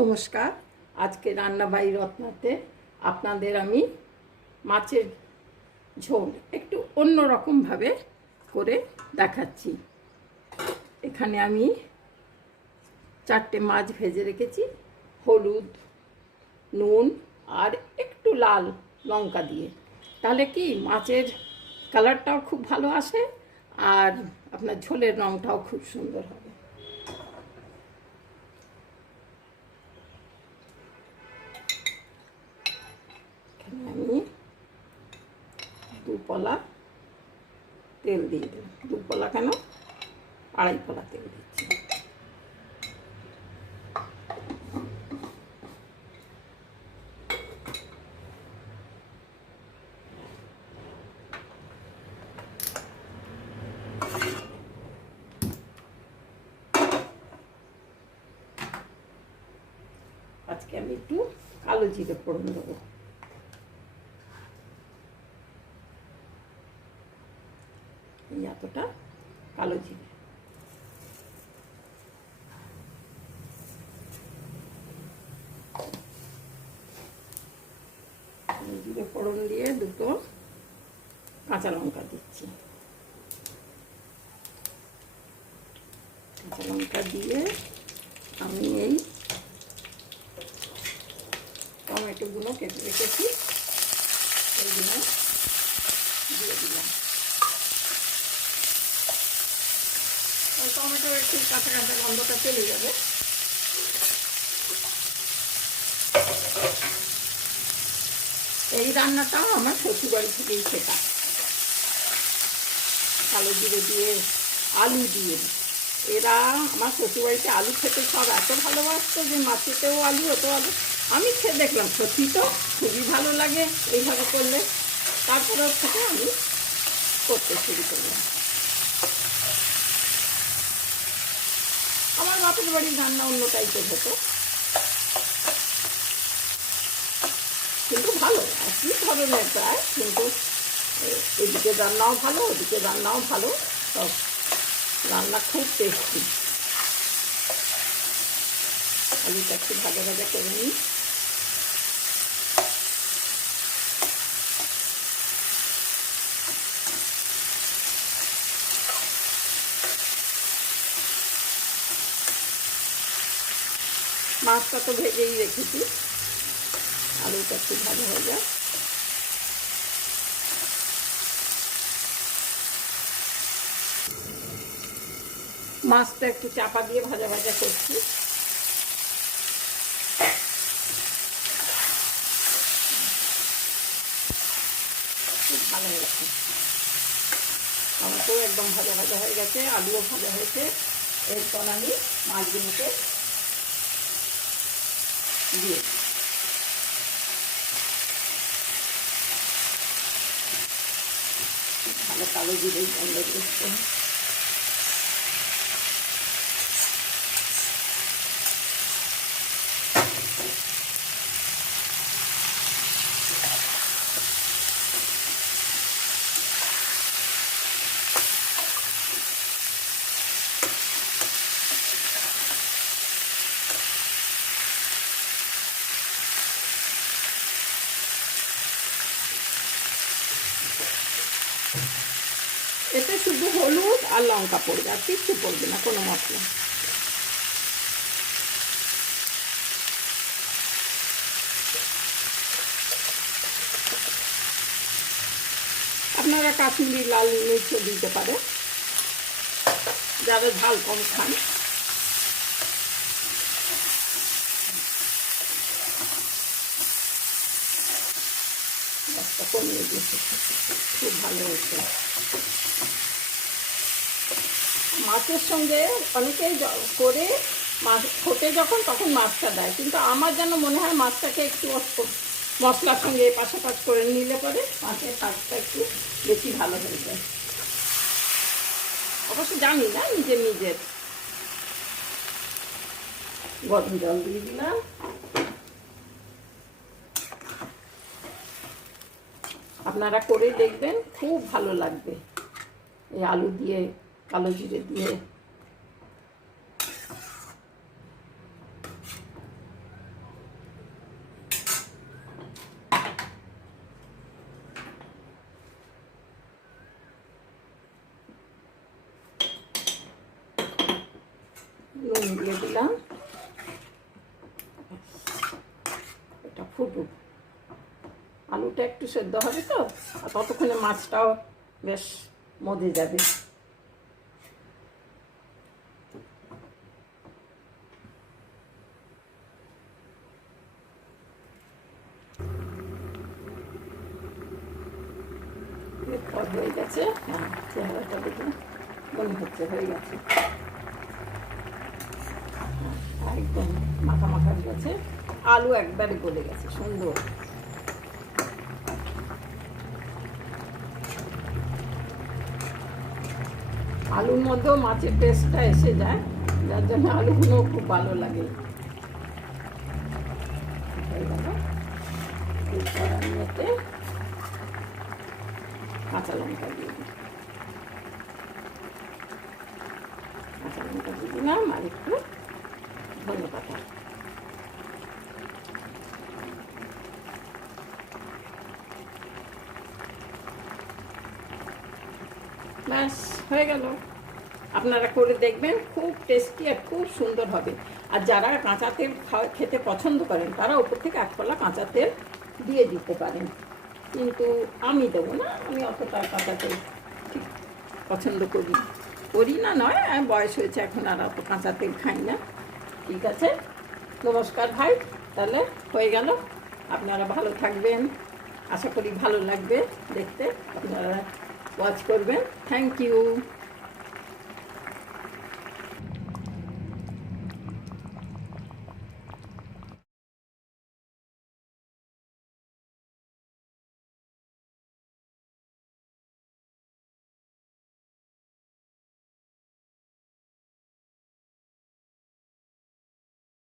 নমস্কার। আজকে রান্নাবাড়ি রত্নাতে আপনাদের আমি মাছের ঝোল একটু অন্য রকমভাবে করে দেখাচ্ছি। এখানে আমি 4টে মাছ ভেজে রেখেছি হলুদ, নুন আর একটু লাল লঙ্কা দিয়ে। তাহলে কি মাছের কালারটাও খুব ভালো আসে আর আপনার ঝোলের রঙটাও খুব সুন্দর হবে। আমি 2 পলা তেল দিয়ে দেব। 2 পলা কেন, 2.5 পলা তেল দিচ্ছি। আজকে আমি একটু কালো জিরে ফোড়ন দেবো। এতটা কালো জিরে, জিরে ফোড়ন দিয়ে 2টো কাঁচা লঙ্কা দিচ্ছি। কাঁচা লঙ্কা দিয়ে আমি এই টমেটোগুলো কেটে রেখেছি এইগুলো দিয়ে দিলাম। টমেটোর একটু কাঁচা কাঁচা গন্ধটা চলে যাবে। এই রান্নাটাও আমার শ্বশুরবাড়ি থেকেই শেখা। কালো জিরে দিয়ে আলু দিয়ে, এরা আমার শ্বশুরবাড়িতে আলু খেতে সব এত ভালোবাসতো যে মাছেতেও আলু হতো আলু। আমি খেয়ে দেখলাম সত্যি তো খুবই ভালো লাগে এইভাবে করলে। তারপরে থেকে আমি করতে শুরু করলাম। আমার বাপের বাড়ির রান্না অন্য টাইপের হতো, কিন্তু ভালো একই ধরনের প্রায়, কিন্তু এদিকে রান্নাও ভালো ওদিকে রান্নাও ভালো, সব রান্না খুব টেস্টি। আলুটা একটু ভাজা ভাজা করে নিই। মাছটা তো ভেজেই রেখেছি, আলুটা একটু ভাজা হয়ে যায়। মাছটা একটু চাপা দিয়ে ভাজা ভাজা করছি। খুব ভালো হয়েছে, টমেটো একদম ভাজা ভাজা হয়ে গেছে, আলুও ভাজা হয়েছে। এরপর আমি মাছগুলোকে দিয়ে ভালো কালো জিরে গন্ধ দিচ্ছে। এতে শুধু হলুদ আর লঙ্কা পড়বে, আর কিচ্ছু পড়বে না, কোনো মশলা। আপনারা কাশ্মীরি লাল মির্চও দিতে পারে, যারা ঝাল কম খান। কমিয়ে দিয়েছে, খুব ভালো হয়েছে। মাছের সঙ্গে অনেকেই করে মাছ ফোটে যখন তখন মাছটা দেয়, কিন্তু আমার যেন মনে হয় মাছটাকে একটু মশলার সঙ্গে পাশাপাশি করে নিলে পরে মাছের স্বাদটা একটু বেশি ভালো হয়ে যায়। অবশ্য জানি না, নিজের গরম জল দিয়ে দিলাম। আপনারা করে দেখবেন, খুব ভালো লাগবে এই আলু দিয়ে কালো জিরে দিয়ে। নুন দিয়ে দিলাম। এটা ফুটুক, আলুটা একটু সেদ্ধ হবে তো, আর ততক্ষণে মাছটাও বেশ মজে যাবে। হয়ে গেছে, হ্যাঁ চেহারাটা দেখুন, মনে হচ্ছে হয়ে গেছে, একদম মাখা মাখা গেছে, আলু একবারে গলে গেছে সুন্দর। আলুর মধ্যেও মাছের টেস্টটা এসে যায়, যার জন্য আলুগুলো খুব ভালো লাগে। হয়ে গেল, এরপর আমি এতে কাঁচা লঙ্কা দিয়ে দিই, কাঁচা লঙ্কা দিয়ে দিলাম, আর একটু ধনে পাতা। ব্যাস হয়ে গেল। আপনারা করে দেখবেন, খুব টেস্টি আর খুব সুন্দর হবে। আর যারা কাঁচা তেল খেতে পছন্দ করেন তারা ওপর থেকে এক ফলা কাঁচা তেল দিয়ে দিতে পারেন, কিন্তু আমি দেবো না, আমি অতটা কাঁচা তেল ঠিক পছন্দ করি না, নয় বয়স হয়েছে এখন আর অত কাঁচা তেল খাই না। ঠিক আছে, নমস্কার ভাই, তাহলে হয়ে গেল। আপনারা ভালো থাকবেন, আশা করি ভালো লাগবে দেখতে, আপনারা ওয়াচ করবেন। Thank you.